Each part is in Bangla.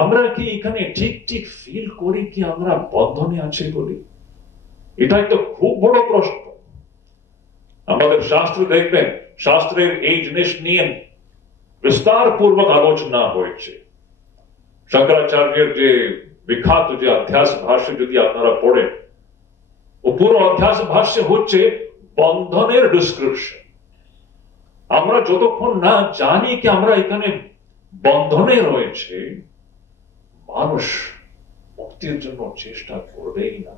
আমরা কি এখানে ঠিক ঠিক ফিল করি কি আমরা বন্ধনে আছি বলি? এটা একটা খুব বড় প্রশ্ন। আমাদের শাস্ত্র দেখবেন, শাস্ত্রের এই জিনিস নিয়ে বিস্তার পূর্বক আলোচনা হয়েছে। শঙ্করাচার্যের যে বিখ্যাত যে অধ্যাস ভাষ্য যদি আপনারা পড়েন, ও পুরো অধ্যাস ভাষ্য হচ্ছে বন্ধনের ডিসক্রিপশন। আমরা যতক্ষণ না জানি কি আমরা এখানে বন্ধনে রয়েছে, মানুষ মুক্তির জন্য চেষ্টা করবেই না,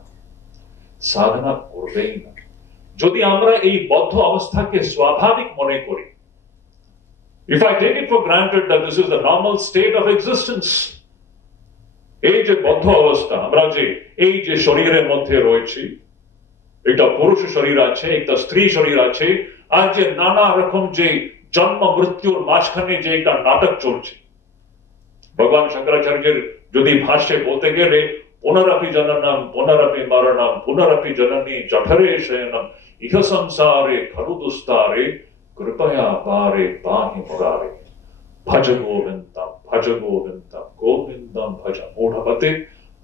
সাধনা করবেই না। যদি আমরা এই বদ্ধ অবস্থাকে স্বাভাবিক মনে করি, if I take it for granted that this is the normal state of existence, এই যে বদ্ধ অবস্থা, আমরা যে এই যে শরীরের মধ্যে রয়েছি, একটা পুরুষ শরীর আছে, একটা স্ত্রী শরীর আছে, আর যে নানা রকম যে জন্ম মৃত্যুর মাঝখানে যে একটা নাটক চলছে, ভগবান শঙ্করাচার্যের যদি ভাষ্যে বলতে গেলে পুনরপি জননম পুনরপি মরণম পুনরপি জননী জঠরে শয়নম ইহ সংসারে খলু দুস্তারে কৃপয়া পারে পাহি মুরারে ভজ গোবিন্দম গোবিন্দম ভজ মূঢ়মতে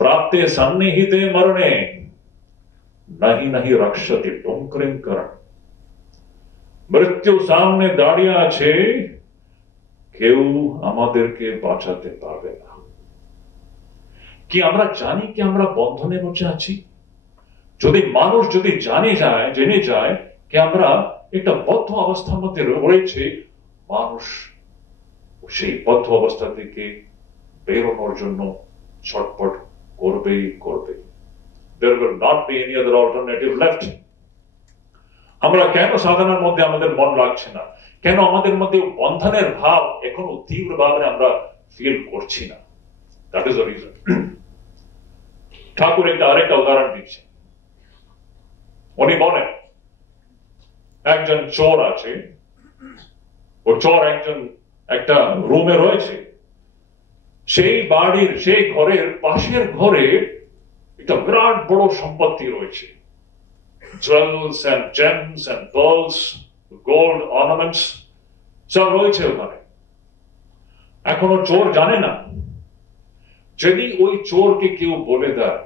প্রাপ্তে সন্নিহিতে মরণে नहीं नहीं रक्षति डोंकरिंकरण। মৃত্যু সামনে দাঁড়িয়ে আছে, কেউ আমাদেরকে বাঁচাতে পারবে না। কি আমরা জানি কি আমরা বন্ধনে বসে আছি? যদি মানুষ যদি জেনে যায় কি আমরা একটা বদ্ধ অবস্থার মধ্যে রয়েছে, মানুষ সেই বদ্ধ অবস্থা থেকে বেরোনোর জন্য ছটপট করবেই করবে। There will not be any other alternative left. আমরা কেন সাধনার মধ্যে আমাদের মন লাগছে না? কেন আমাদের মধ্যে বন্ধনের ভাব এখনো তীব্রভাবে আমরা ফিল করছি না? That is the reason. ঠাকুর আরেকটা উদাহরণ দিচ্ছে। উনি বলেন, একজন চোর আছে, ও চোর একটা রুমে রয়েছে, সেই বাড়ির সেই ঘরের পাশের ঘরে একটা বিরাট বড় সম্পত্তি রয়েছে, jewels and gems and pearls, gold ornaments সব রয়েছে ওখানে। এখনো চোর জানে না। যদি ওই চোরকে কেউ বলে দেয়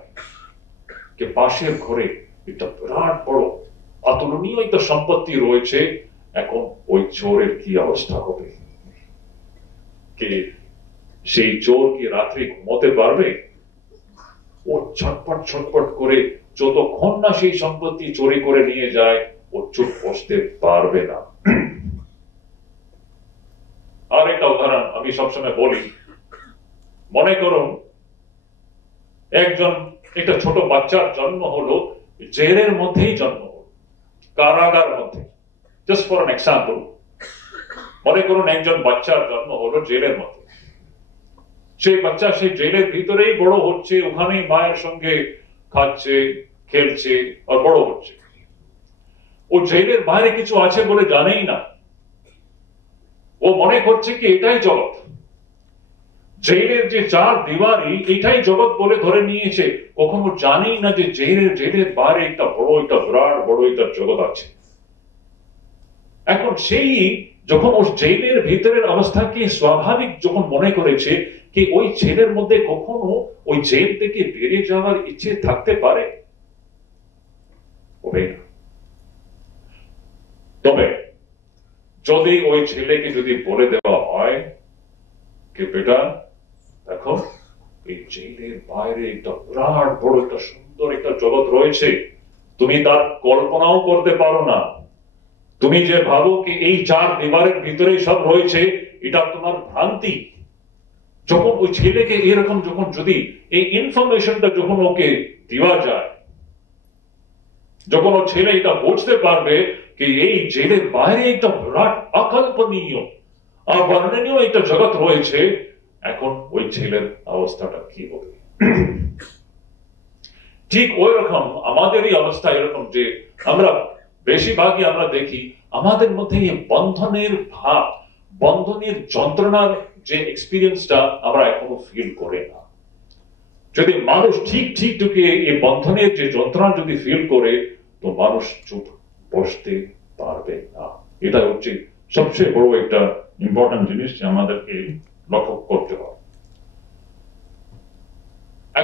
যে পাশের ঘরে একটা বিরাট বড় অতুলনীয় একটা সম্পত্তি রয়েছে, এখন ওই চোরের কি অবস্থা হবে? কে সেই চোর কি রাত্রি ঘুমোতে পারবে? ও ছটপট করে যতক্ষণ না সেই সম্পত্তি চুরি করে নিয়ে যায়, ও চুপ বসতে পারবে না। আর একটা উদাহরণ আমি সবসময় বলি, মনে করুন একটা ছোট বাচ্চার জন্ম হলো, জেলের মধ্যেই জন্ম হলো, কারাগার মধ্যে। জাস্ট ফর অ্যান এক্সাম্পল, মনে করুন একজন বাচ্চার জন্ম হলো জেলের মধ্যে। সেই বাচ্চা সেই জেলের ভিতরেই বড় হচ্ছে, ওখানেই মায়ের সঙ্গে খাচ্ছে, খেলছে আর বড় হচ্ছে। ও জেলের বাইরে কিছু আছে বলে জানেই না। ও মনে করছে কি এটাই জগৎ, জেলের যে চার দিওয়ারি এটাই জগৎ বলে ধরে নিয়েছে। কখনো জানেই না যে জেলের বাইরে একটা বিরাট বড় একটা জগৎ আছে। এখন সেই যখন ও জেলের ভিতরের অবস্থাকে স্বাভাবিক যখন মনে করেছে, কি ওই ছেলের মধ্যে কখনো ওই জেল থেকে বেরিয়ে যাওয়ার ইচ্ছে থাকতে পারে? তবে যদি ওই ছেলেকে যদি বলে দেওয়া হয় কি বেটা দেখো, এই জেলের বাইরে একটা বিরাট বড় একটা সুন্দর একটা জগৎ রয়েছে, তুমি তার কল্পনাও করতে পারো না। তুমি যে ভাবো কি এই চার দেওয়ালের ভিতরে সব রয়েছে, এটা তোমার ভ্রান্তি। যখন ওই ছেলেকে এরকম যখন যদি এই ইনফরমেশনটা যখন ওকে দেওয়া যায়, যখন ও ছেলে এটা বুঝতে পারবে কি এই জেলের বাইরে একটা বিরাট অকল্পনীয় অবর্ণনীয় একটা জগৎ রয়েছে, এখন ওই ছেলের অবস্থাটা কি হবে? ঠিক ওই রকম আমাদেরই অবস্থা এরকম যে আমরা বেশিরভাগই আমরা দেখি আমাদের মধ্যে এই বন্ধনের ভাব, বন্ধনের যন্ত্রণার যে এক্সপিরিয়েন্সটা আমরা এখনো ফিল করে না। যদি মানুষ ঠিক ঢুকে এই বন্ধনের যে যন্ত্রণা যদি ফিল করে, তো মানুষ চুপ বসতে পারবে না। এটা হচ্ছে সবচেয়ে বড় একটা ইম্পর্টেন্ট জিনিস যে আমাদেরকে লক্ষ্য করতে হবে।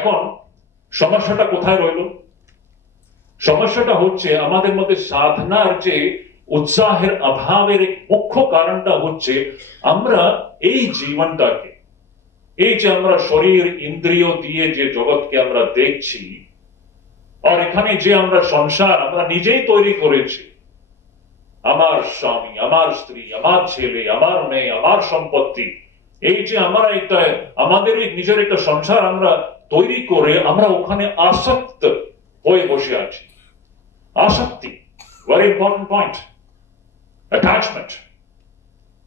এখন সমস্যাটা কোথায় রইল? সমস্যাটা হচ্ছে আমাদের মধ্যে সাধনার যে উৎসাহের অভাবের এক মুখ্য কারণটা হচ্ছে আমরা এই জীবনটাকে, এই যে আমরা শরীর ইন্দ্রিয় দিয়ে যে জগৎকে আমরা দেখছি, আর এখানে যে আমরা সংসার আমরা নিজেই তৈরি করেছি, আমার স্বামী, আমার স্ত্রী, আমার ছেলে, আমার মেয়ে, আমার সম্পত্তি, এই যে আমরা একটা আমাদের নিজের একটা সংসার আমরা তৈরি করে আমরা ওখানে আসক্ত হয়ে বসে আছি। আসক্তি, ভেরি ইম্পর্টেন্ট পয়েন্ট। অ্যাটাচমেন্ট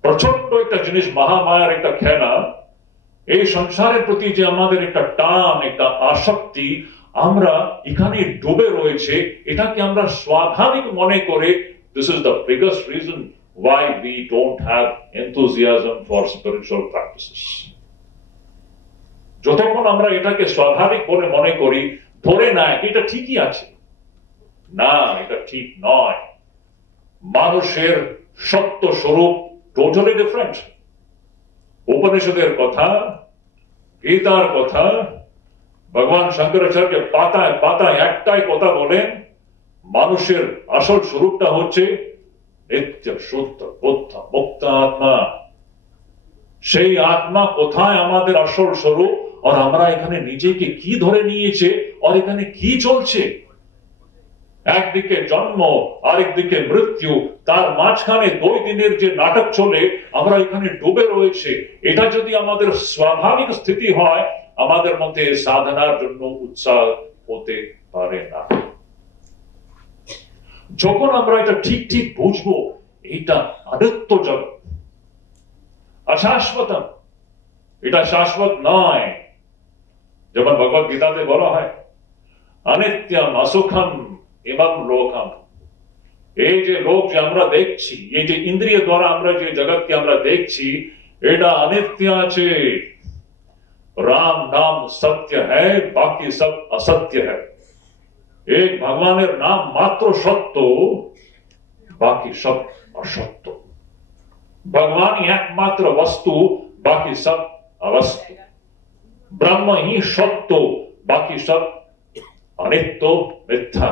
প্রচন্ড একটা জিনিস, মহামায়ার একটা খেলা। এই সংসারের প্রতি যে আমাদের একটা টান, একটা আসক্তি, আমরা এখানে ডুবে রয়েছে, এটাকে আমরা স্বাভাবিক মনে করে this is the biggest reason why we don't have enthusiasm for spiritual practices. যতক্ষণ আমরা এটাকে স্বাভাবিক বলে মনে করি, ধরে না এটা ঠিকই আছে, না এটা ঠিক নয়। মানুষের সত্য স্বরূপ টোটালি ডিফারেন্ট। উপনিষদের কথা, গীতার কথা, ভগবান শঙ্করাচার্য পাতায় পাতায় একটাই কথা বলেন, মানুষের আসল স্বরূপটা হচ্ছে নিত্য শুদ্ধ বুদ্ধ মুক্ত আত্মা। সেই আত্মা কোথায় আমাদের আসল স্বরূপ, আর আমরা এখানে নিজেকে কি ধরে নিয়েছে, আর এখানে কি চলছে? একদিকে জন্ম, আরেকদিকে মৃত্যু, তার মাঝখানে 2 দিনের যে নাটক চলে, আমরা এখানে ডুবে রয়েছে। এটা যদি আমাদের স্বাভাবিক স্থিতি হয়, আমাদের মধ্যে সাধনার জন্য উৎসাহ হতে পারে না। যখন আমরা এটা ঠিক ঠিক বুঝবো, এটা অনিত্য জগৎ, অশাশ্বতম, এটা শাশ্বত নয়। যেমন ভগবত গীতাতে বলা হয়, অনিত্যম অসুখম এবং লোকম। এই যে লোক যে আমরা দেখছি, এই যে ইন্দ্রিয় দ্বারা আমরা যে জগৎকে আমরা দেখছি, এটা অনিত্য আছে। राम नाम सत्य है, बाकी सब असत्य है। एक भगवाনের नाम मात्र सत्य, बाकी सब असत्य। भगवान ही एकमात्र वस्तु, बाकी सब अवस्तु। ब्रह्म ही सत्य, बाकी सब अनित्य मिथ्या।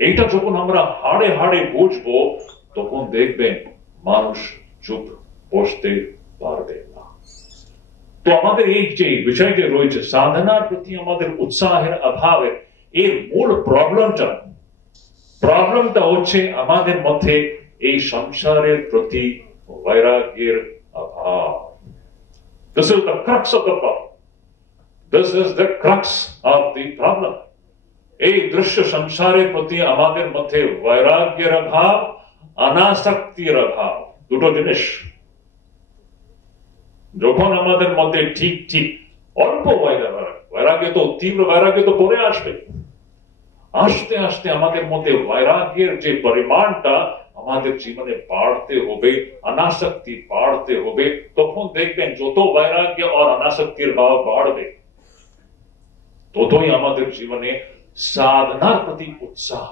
এটা যখন আমরা হাড়ে হাড়ে বুঝবো, তখন দেখবেন মানুষ চুপ বসতে পারবে না। তো আমাদের এই যে বিষয়টি রয়েছে, সাধনার প্রতি আমাদের উৎসাহের অভাবে, এর মূল প্রবলেমটা হচ্ছে আমাদের মধ্যে এই সংসারের প্রতি বৈরাগ্যের অভাব। This is the crux of the problem. This is the crux of the problem. এই দৃশ্য সংসারের প্রতি আমাদের মধ্যে বৈরাগ্যের অভাব, অনাসক্তির অভাব, দুটো জিনিস। যখন আমাদের মধ্যে ঠিক ঠিক অল্প বৈরাগ্য, তো তীব্র বৈরাগ্য তো পরে আসবে, আস্তে আস্তে আমাদের মধ্যে বৈরাগ্যের যে পরিমাণটা আমাদের জীবনে বাড়তে হবে, অনাসক্তি বাড়তে হবে। তখন দেখবেন যত বৈরাগ্য আর অনাসক্তির ভাব বাড়বে, ততই আমাদের জীবনে সাধনার প্রতি উৎসাহ